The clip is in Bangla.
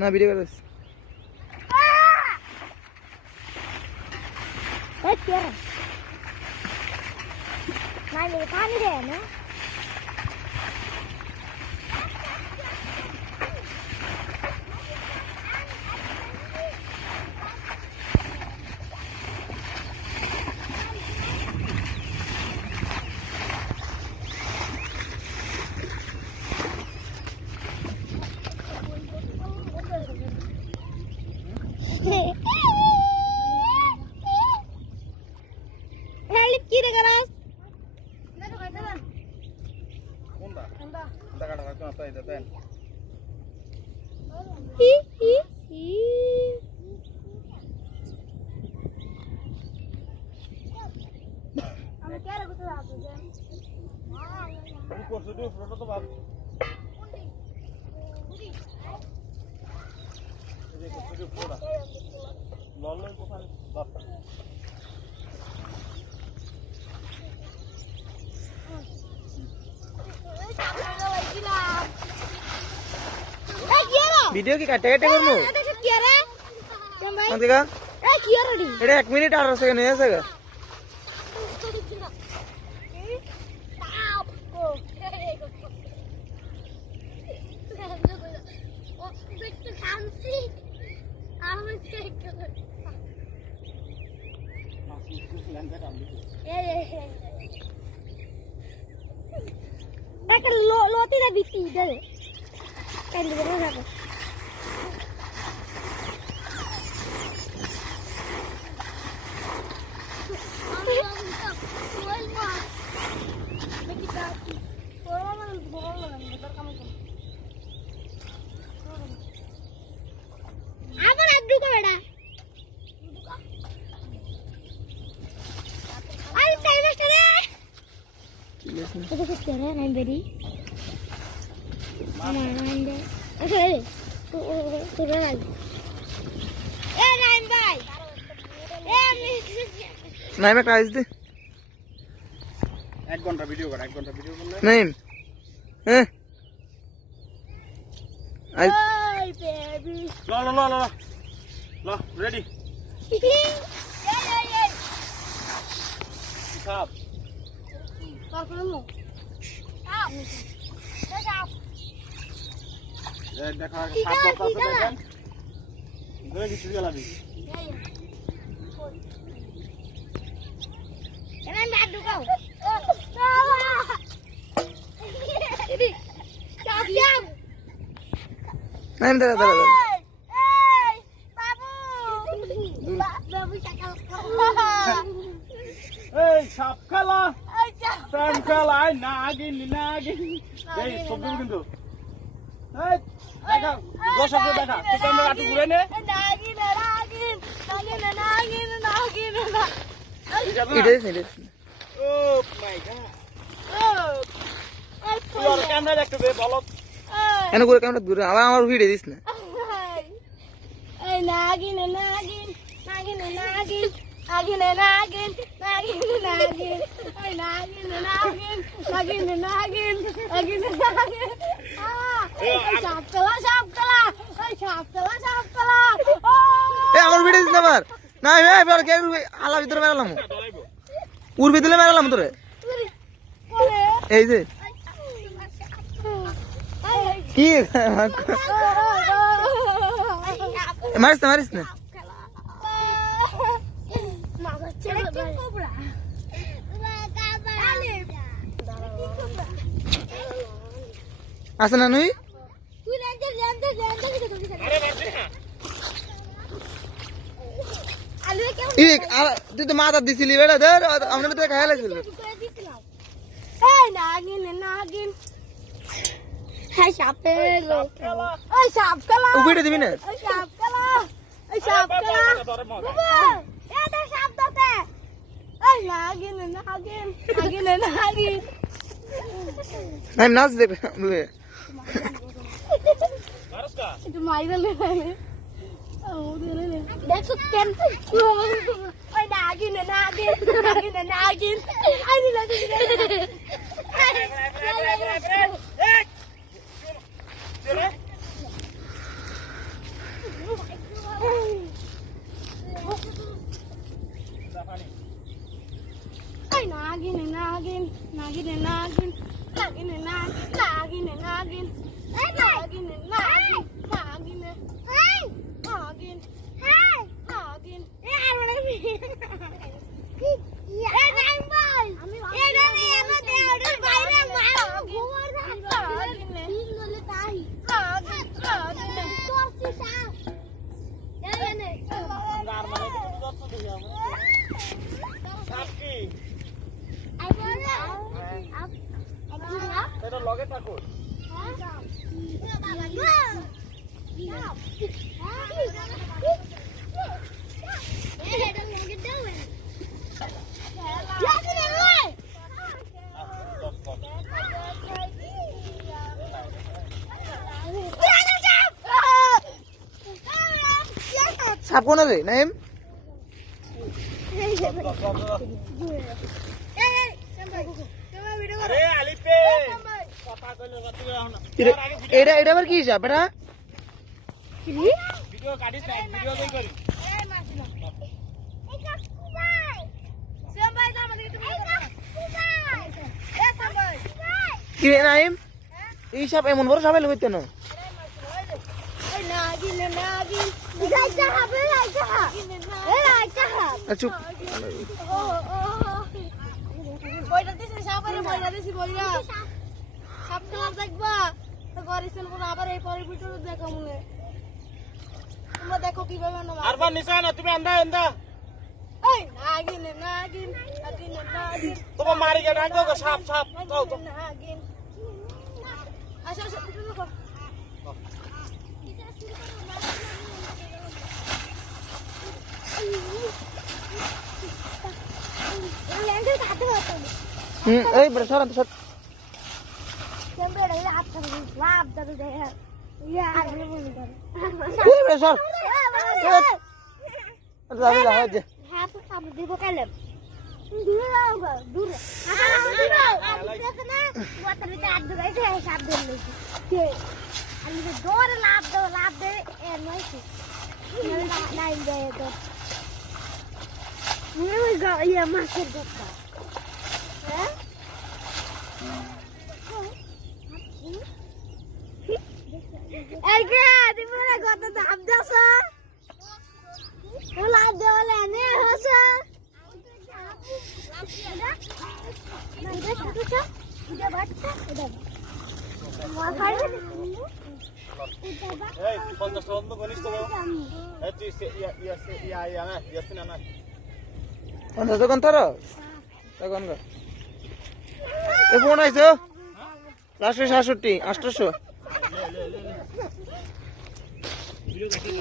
না ভিডিও করে ভিডিও কি কাটে কাটে করবো এটা 1 মিনিট 18 সেকেন্ড হয়ে গেছে লতিটা বিক্রি দেবে नहीं मैं प्राइस दे 1 घंटा वीडियो कर 1 घंटा वीडियो कर नहीं हैं आई बेबी ला ला ला ला ला रेडी साहब काकू साहब ये देखा साहब बताते हैं गए की चुड़िया ला दी Jangan madu kau. Siap. Main dah. Hey, babu. Babu cakap. Hey, siap kalah. Sam kalah, nagin. Hey, sobri kintu. Hey, देखा, दो शब्द देखा. तो कैमरा आटू बुरे ने. Nagin. It is. Oh my god. Oh. Your camera দেখতে দে বলো। এনে করে ক্যামেরা দূরে আবার আমার ভিডিও দিস না। এই নাগিন। সাপকলা। এই আমার ভিডিও দিস না আবার। না এই বল কে আলা ভিতরে বেরালাম। উড়বি দিলে বেরালাম তোরে। এই যে কি মারিস না আসে না নুই তুই তো মাথা দিছিলি বেড়া ধর আমরা ভিতরে খাই লাগছিল নাগিন হ্যাঁ সাপকলা উবিটা দিবি না সাপকলা নাগিন নাচ দেবে দেখছো কেন ওই নাগিন সাপ কোন রে নাইম আরে আলিপে কথা কইলে রাতি এখন এটা এটা আবার কি সাপ এটা ভিডিও কাটিস না ভিডিও কই করি কি রে নাইম এই সাপ এমন বড় সাপ এলো হইতো না চুপ দেখো কিভাবে আরবার নিচে না তুমি আন্দা আন্দা তোমার মারি কে ডাক দাও সাপ সাপ দাও তো আচ্ছা আচ্ছা এই বড় সর সর এই বড় সর যাবে যাবে যে মাছের দোকান এই কে তুমি কত দাম দাও লাভ দেওয়ালে নে হসা এই 50 টাকা গনিস তো এই তুই ইয়া না ইয়াসিন না অন্ধ কোন তোর তখন এ ফোন আইছো 467 800 ভিডিও কাটি